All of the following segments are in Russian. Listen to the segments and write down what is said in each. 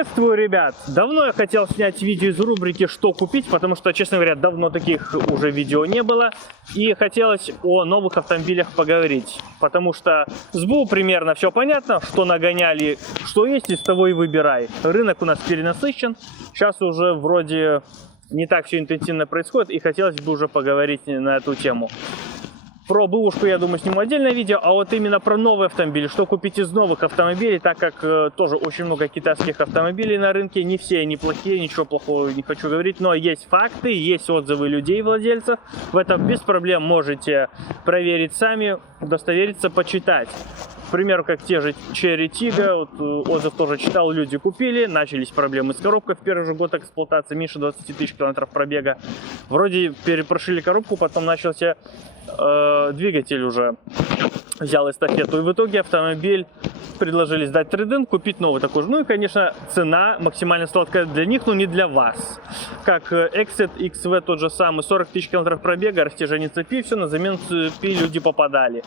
Приветствую, ребят! Давно я хотел снять видео из рубрики «Что купить?», потому что, честно говоря, давно таких уже видео не было. И хотелось о новых автомобилях поговорить, потому что с БУ примерно все понятно, что нагоняли, что есть, из того и выбирай. Рынок у нас перенасыщен, сейчас уже вроде не так все интенсивно происходит, и хотелось бы уже поговорить на эту тему. Про БУшку, я думаю, сниму отдельное видео, а вот именно про новые автомобили, что купить из новых автомобилей, так как тоже очень много китайских автомобилей на рынке, не все они плохие, ничего плохого не хочу говорить, но есть факты, есть отзывы людей, владельцев, в этом без проблем можете проверить сами, удостовериться, почитать. К примеру, как те же Cherry Tiggo, вот, отзыв тоже читал, люди купили, начались проблемы с коробкой в первый же год эксплуатации, меньше 20 тысяч километров пробега. Вроде перепрошили коробку, потом начался двигатель уже взял эстафету, и в итоге автомобиль предложили сдать трейд-ин, купить новый такой же. Ну и, конечно, цена максимально сладкая для них, но не для вас. Как Exit XV тот же самый, 40 тысяч километров пробега, растяжение цепи, все, на замену цепи люди попадали.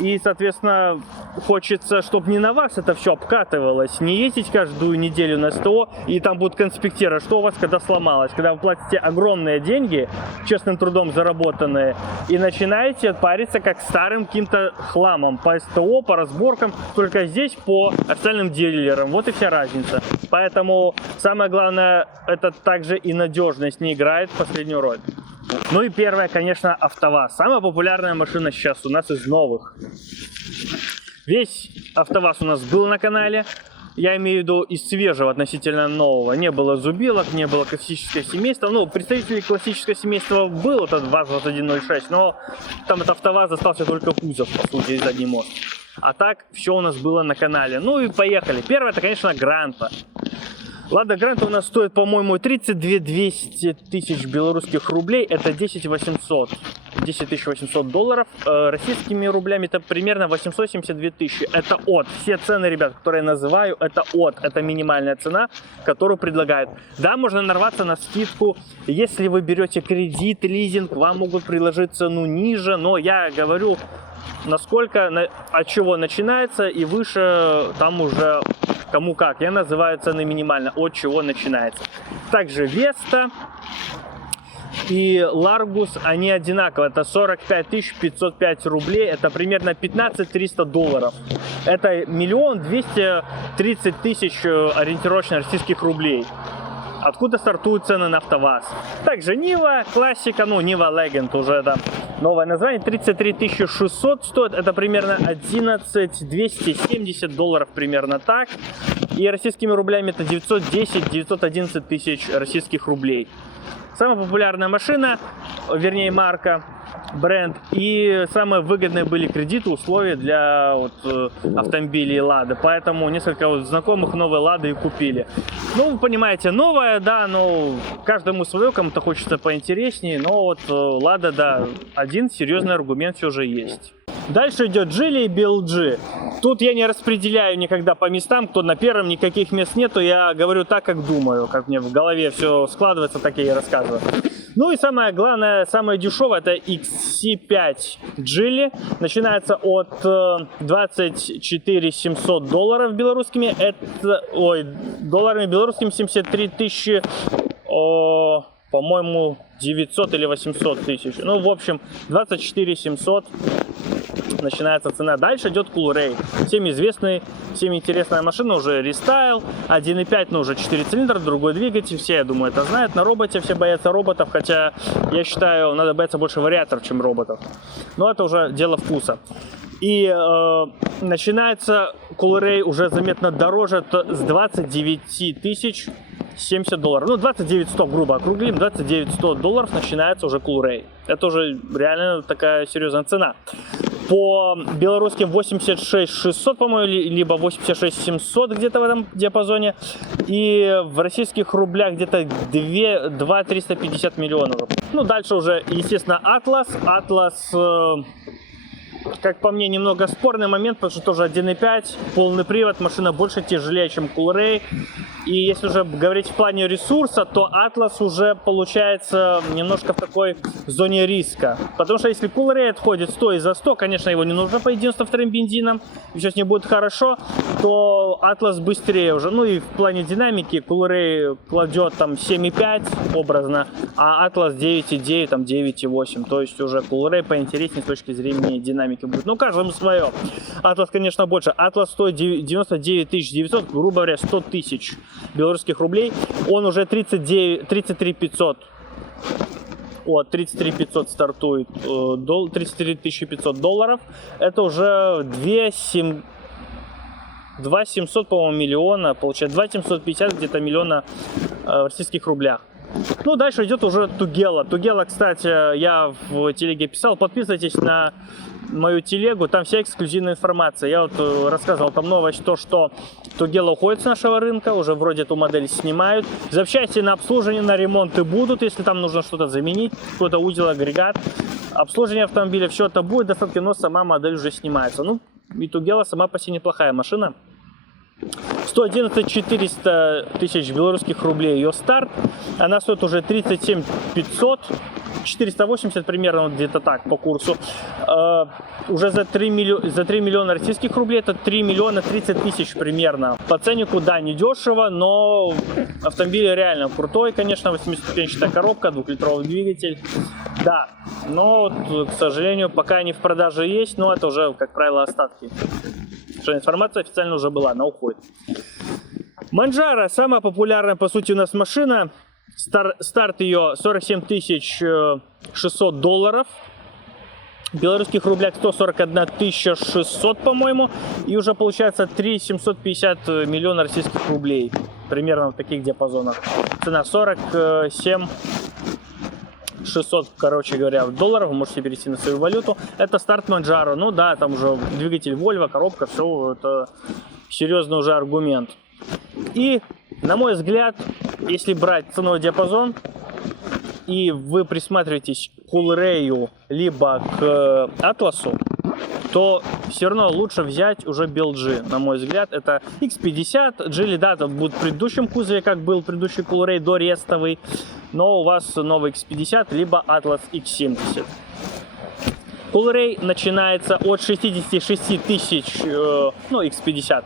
И, соответственно, хочется, чтобы не на вас это все обкатывалось, не ездить каждую неделю на СТО, и там будут конспектировать, что у вас когда сломалось. Когда вы платите огромные деньги, честным трудом заработанные, и начинаете париться как старым каким-то хламом по СТО, по разборкам, только здесь по официальным дилерам. Вот и вся разница. Поэтому самое главное, это также и надежность не играет последнюю роль. Ну и первая, конечно, АвтоВАЗ. Самая популярная машина сейчас у нас из новых. Весь АвтоВАЗ у нас был на канале. Я имею в виду из свежего относительно нового. Не было зубилок, не было классического семейства. Ну, представителей классического семейства был, этот ВАЗ-2106, но там от АвтоВАЗ остался только кузов, по сути, и задний мост. А так, все у нас было на канале. Ну и поехали. Первое, это, конечно, Гранта. Лада Гранта у нас стоит, по-моему, 32 200 тысяч белорусских рублей. Это 10 800 долларов. Российскими рублями это примерно 872 тысячи. Это от. Все цены, ребят, которые я называю, это от. Это минимальная цена, которую предлагают. Да, можно нарваться на скидку. Если вы берете кредит, лизинг, вам могут предложить цену ниже. Но я говорю, насколько, от чего начинается, и выше там уже кому как. Я называю цены минимально, от чего начинается. Также Веста и Ларгус, они одинаковые. Это 45 505 рублей. Это примерно 15 300 долларов. Это 1 230 000 ориентировочно российских рублей. Откуда стартуют цены на АвтоВАЗ. Также Нива, классика, ну Нива Legend, уже это новое название, 33 600 стоит, это примерно 11 270 долларов, примерно так. И российскими рублями это 910-911 тысяч российских рублей. Самая популярная машина, вернее марка, бренд, и самые выгодные были кредиты, условия для вот, автомобилей Лады, поэтому несколько вот знакомых новые Лады и купили. Ну, вы понимаете, новая, да, но каждому свое, кому-то хочется поинтереснее, но вот Лада, да, один серьезный аргумент все же есть. Дальше идет Geely и BLG. Тут я не распределяю никогда по местам, кто на первом, никаких мест нету, я говорю так, как думаю, как мне в голове все складывается, так я и рассказываю. Ну и самое главное, самое дешевое, это XC5 Geely. Начинается от 24 700 долларов белорусскими, это, ой, долларами белорусскими 73 тысячи, по-моему, 900 или 800 тысяч. Ну, в общем, 24 700 начинается цена. Дальше идет Coolray. Всем известный, всем интересная машина, уже рестайл. 1.5, но уже 4 цилиндра, другой двигатель. Все, я думаю, это знают. На роботе все боятся роботов, хотя я считаю, надо бояться больше вариаторов, чем роботов. Но это уже дело вкуса. И начинается Coolray уже заметно дороже, с 29 тысяч 70 долларов. Ну, 29 100, грубо округлим, 29 100 долларов начинается уже Coolray. Это уже реально такая серьезная цена. По белорусским 86 600, по-моему, либо 86 700 где-то в этом диапазоне. И в российских рублях где-то 2 350 миллионов. Ну, дальше уже, естественно, Atlas. Atlas, как по мне, немного спорный момент, потому что тоже 1.5, полный привод, машина больше тяжелее, чем Coolray. И если уже говорить в плане ресурса, то Atlas уже получается немножко в такой зоне риска. Потому что если Coolray отходит 100 из за 100, конечно, его не нужно по 92-м бензином, и все с ним будет хорошо, то Atlas быстрее уже. Ну и в плане динамики Coolray кладет там 7,5 образно, а Atlas 9,9, там 9,8. То есть уже Coolray поинтереснее с точки зрения динамики будет. Ну, каждому свое. Atlas, конечно, больше. Atlas стоит 99 900, грубо говоря, 100 тысяч белорусских рублей. Он уже 33 500. Вот, 33 500 стартует, 33 500 долларов. Это уже 2 700, по-моему, миллиона. Получается 2 750 где-то миллиона в российских рублях. Ну, дальше идет уже Тугела. Тугела, кстати, я в телеге писал. Подписывайтесь на мою телегу, там вся эксклюзивная информация. Я вот рассказывал там новость, то, что Тугела уходит с нашего рынка, уже вроде эту модель снимают. Запчасти на обслуживание, на ремонты будут, если там нужно что-то заменить, какой-то узел, агрегат. Обслуживание автомобиля, все это будет, доставки, но сама модель уже снимается. Ну, и Тугела сама по себе неплохая машина. 111 400 тысяч белорусских рублей ее старт. Она стоит уже 37 500. 480 примерно, вот где-то так по курсу. Уже за 3 миллиона российских рублей, это 3 миллиона 30 тысяч примерно. По ценнику, да, не дешево, но автомобиль реально крутой, конечно, 8-ступенчатая коробка, 2-литровый двигатель. Да, но, вот, к сожалению, пока они в продаже есть, но это уже, как правило, остатки. Что информация официально уже была, она уходит. Манджаро, самая популярная, по сути, у нас машина. Старт ее 47 600 долларов. В белорусских рублях 141 600, по-моему. И уже получается 3 750 миллиона российских рублей. Примерно в таких диапазонах. Цена 47 600, короче говоря, долларов. Вы можете перевести на свою валюту. Это старт Манджаро. Ну да, там уже двигатель Volvo, коробка, все. Это серьезный уже аргумент. И, на мой взгляд, если брать ценовой диапазон, и вы присматриваетесь к Coolray либо к Атласу, то все равно лучше взять уже BLG, на мой взгляд. Это X50, Geely, да, это будет в предыдущем кузове, как был предыдущий Coolray дорестовый, но у вас новый X50, либо Atlas X70. Coolray начинается от 66 тысяч, ну, X50,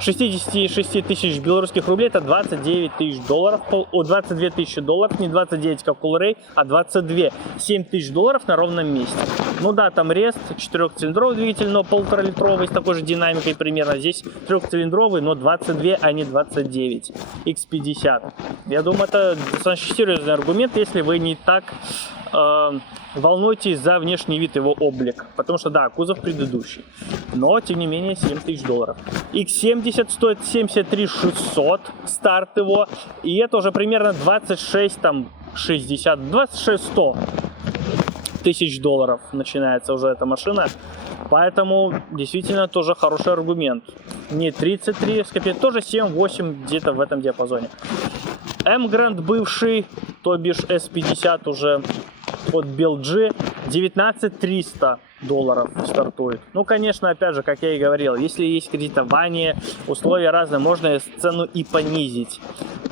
66 тысяч белорусских рублей, это 29 тысяч долларов, 22 тысячи долларов, не 29 как Coolray, а 22, 7 тысяч долларов на ровном месте. Ну да, там рест, 4-цилиндровый двигатель, но 1,5-литровый с такой же динамикой примерно, здесь 3-цилиндровый, но 22, а не 29, X50. Я думаю, это достаточно серьезный аргумент, если вы не так волнуйтесь за внешний вид, его облик. Потому что, да, кузов предыдущий. Но, тем не менее, 7 тысяч долларов. X70 стоит 73 600, старт его. И это уже примерно 26, там, 60, 26 100 тысяч долларов начинается уже эта машина. Поэтому, действительно, тоже хороший аргумент. Не 33, скопить, тоже 7-8 где-то в этом диапазоне. M-Grand бывший, то бишь S50 уже от BLG, 19 300 долларов стартует. Ну, конечно, опять же, как я и говорил, если есть кредитование, условия разные, можно цену и понизить.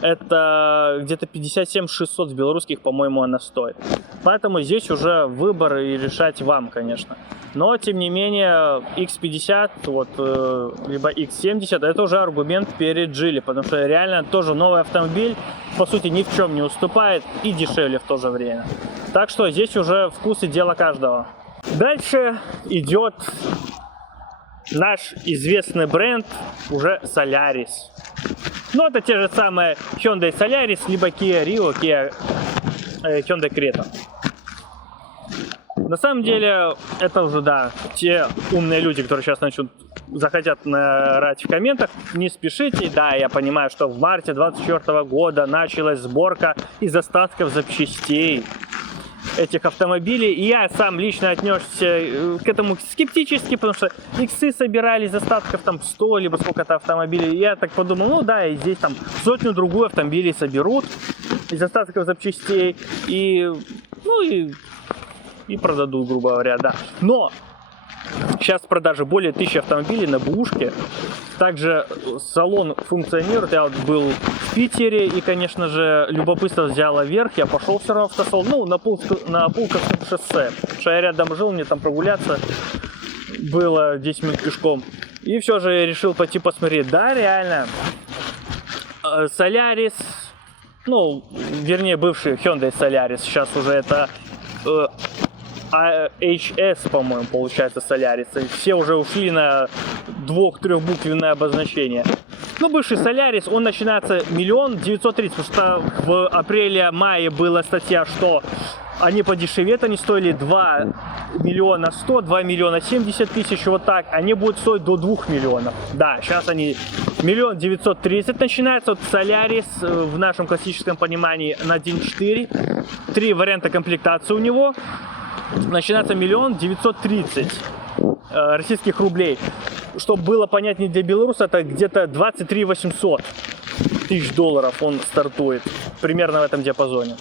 Это где-то 57 600 в белорусских, по-моему, она стоит. Поэтому здесь уже выбор и решать вам, конечно. Но, тем не менее, X50, вот, либо X70, это уже аргумент перед Geely, потому что реально тоже новый автомобиль, по сути, ни в чем не уступает и дешевле в то же время. Так что здесь уже вкус и дело каждого. Дальше идет наш известный бренд, уже Solaris. Ну, это те же самые Hyundai Solaris, либо Kia Rio, Hyundai Creta. На самом деле, это уже, да, те умные люди, которые сейчас захотят нарать в комментах, не спешите. Да, я понимаю, что в марте 2024 года началась сборка из остатков запчастей этих автомобилей. И я сам лично отнесся к этому скептически, потому что иксы собирали из остатков там 100, либо сколько-то автомобилей. И я так подумал, ну да, и здесь там сотню-другую автомобилей соберут из остатков запчастей. И, ну и продадут, грубо говоря, да. Но Сейчас в продаже более 1000 автомобилей на бэушке. Также салон функционирует. Я вот был в Питере, и, конечно же, любопытство взяло верх. Я пошел все равно в автосалон, ну, на Пулковском шоссе. Потому что я рядом жил, мне там прогуляться было 10 минут пешком. И все же я решил пойти посмотреть. Да, реально, Solaris, ну, вернее, бывший Hyundai Solaris, сейчас уже это HS, по-моему, получается, Solaris. Все уже ушли на 2-3-буквенное обозначение. Ну, бывший Solaris, он начинается 1 930 000, потому что в апреле-мае была статья, что они подешевеют, они стоили 2 100 000, 2 070 000, вот так. Они будут стоить до 2 миллионов. Да, сейчас они 1 930 000 начинается. Вот Solaris в нашем классическом понимании на 1.4. 3 варианта комплектации у него. Начинается 1 930 000 российских рублей. Чтобы было понятнее для белоруса, это где-то 23 800 тысяч долларов он стартует. Примерно в этом диапазоне.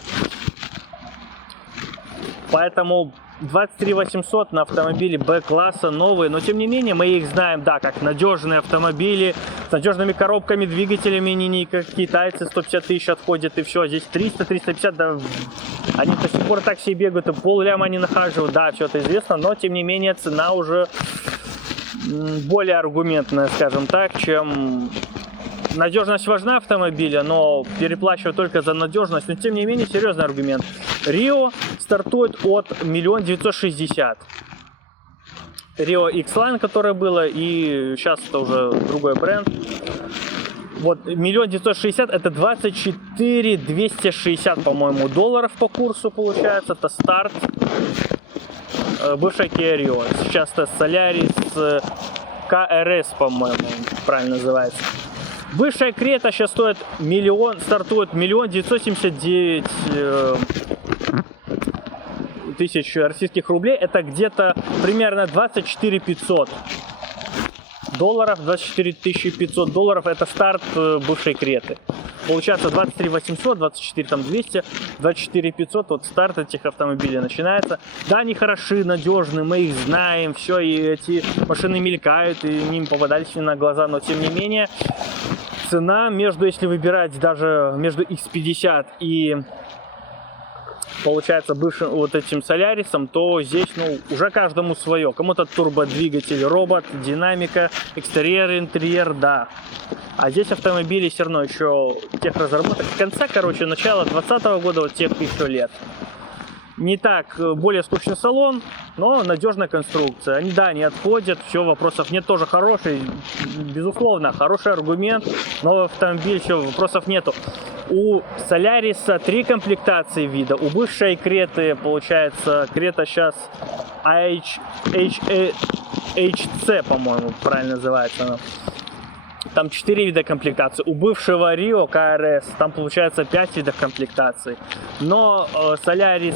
Поэтому 23 800 на автомобиле Б-класса новые, но тем не менее мы их знаем, да, как надежные автомобили с надежными коробками, двигателями, не как китайцы 150 000 отходят и все, здесь 300-350, да, они до сих пор так себе бегают, и пол-ляма они нахаживают, да, все это известно, но тем не менее цена уже более аргументная, скажем так, чем... Надежность важна автомобиля, но переплачивать только за надежность, но тем не менее серьезный аргумент. Рио стартует от 1 960 000. Рио X-Line, которое было, и сейчас это уже другой бренд. Вот 1 960 000 это 24 260, по-моему, долларов по курсу получается. Это старт. Бывшая Kia Rio. Сейчас это Solaris KRS, по-моему, правильно называется. Бывшая Крета сейчас стоит стартует 1 979 000 российских рублей. Это где-то примерно 24 500 долларов. 24 500 долларов это старт бывшей Креты. Получается 23 800, 24 там 200, 24 500, вот старт этих автомобилей начинается. Да, они хороши, надежны, мы их знаем, все, и эти машины мелькают, и им попадались на глаза, но тем не менее цена между, если выбирать даже между X50 и получается бывшим вот этим Солярисом, то здесь, ну, уже каждому свое. Кому-то турбодвигатель, робот, динамика, экстерьер, интерьер, да. А здесь автомобили все равно еще тех разработок конца, короче, начала 2020 года, вот тех еще лет. Не так, более скучный салон, но надежная конструкция. Они, да, не отходят, все, вопросов нет, тоже хороший, безусловно, хороший аргумент, но автомобиль, все, вопросов нету. У Соляриса 3 комплектации вида, у бывшей Креты, получается, Крета сейчас HC, по-моему, правильно называется она. Там 4 вида комплектации. У бывшего Рио KRS там получается 5 видов комплектаций. Но Solaris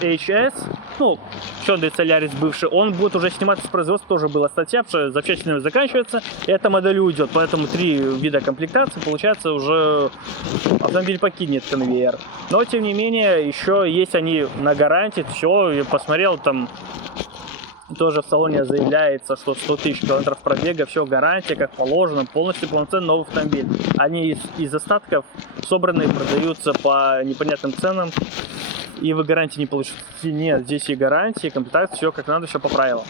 HS, ну, Hyundai Solaris бывший, он будет уже сниматься с производства, тоже была статья, потому что запчастями заканчивается, и эта модель уйдет. Поэтому 3 вида комплектации, получается, уже автомобиль покинет конвейер. Но, тем не менее, еще есть они на гарантии, все, я посмотрел, там тоже в салоне заявляется, что 100 000 километров пробега, все, гарантия, как положено, полностью полноценный новый автомобиль. Они из остатков собранные продаются по непонятным ценам, и вы гарантии не получите. Нет, здесь и гарантии, и комплектация, все как надо, все по правилам.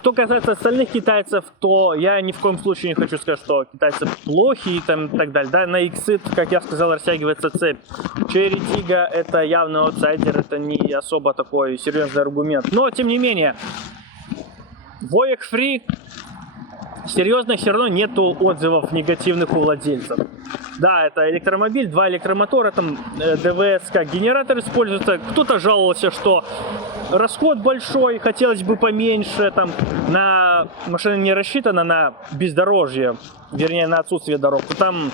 Что касается остальных китайцев, то я ни в коем случае не хочу сказать, что китайцы плохие и так далее. Да, на Exit, как я сказал, растягивается цепь. Cherry Tiggo это явный аутсайдер, это не особо такой серьезный аргумент. Но, тем не менее, Voyage Free серьезно все равно нету отзывов негативных у владельцев. Да, это электромобиль, 2 электромотора, там ДВС как генератор используется. Кто-то жаловался, что расход большой, хотелось бы поменьше, там на машина не рассчитана на бездорожье, вернее на отсутствие дорог. То там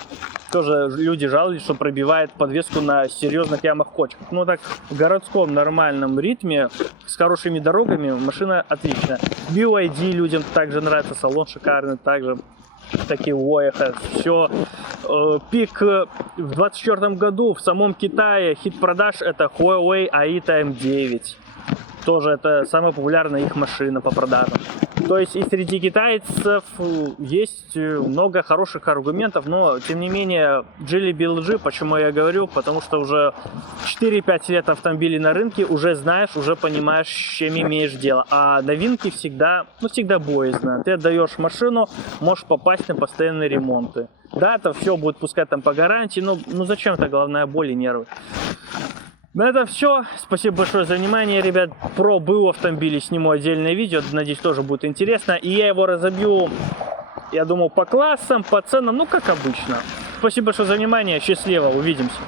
тоже люди жаловались, что пробивает подвеску на серьезных ямах-кочках. Ну так, в городском нормальном ритме, с хорошими дорогами, машина отличная. BYD людям также нравится, салон шикарный, также такие Voyage. Все. Пик в 2024 году в самом Китае, хит продаж это Huawei Aita M9. Тоже это самая популярная их машина по продажам. То есть и среди китайцев есть много хороших аргументов, но тем не менее Geely BLG, почему я говорю, потому что уже 4-5 лет автомобилей на рынке, уже знаешь, уже понимаешь, с чем имеешь дело. А новинки всегда, всегда боязно. Ты отдаешь машину, можешь попасть на постоянные ремонты. Да, это все будет пускать там по гарантии, но зачем это головная боль и нервы? На этом все. Спасибо большое за внимание, ребят. Про БУ автомобили сниму отдельное видео. Надеюсь, тоже будет интересно. И я его разобью, я думаю, по классам, по ценам, ну как обычно. Спасибо большое за внимание. Счастливо. Увидимся.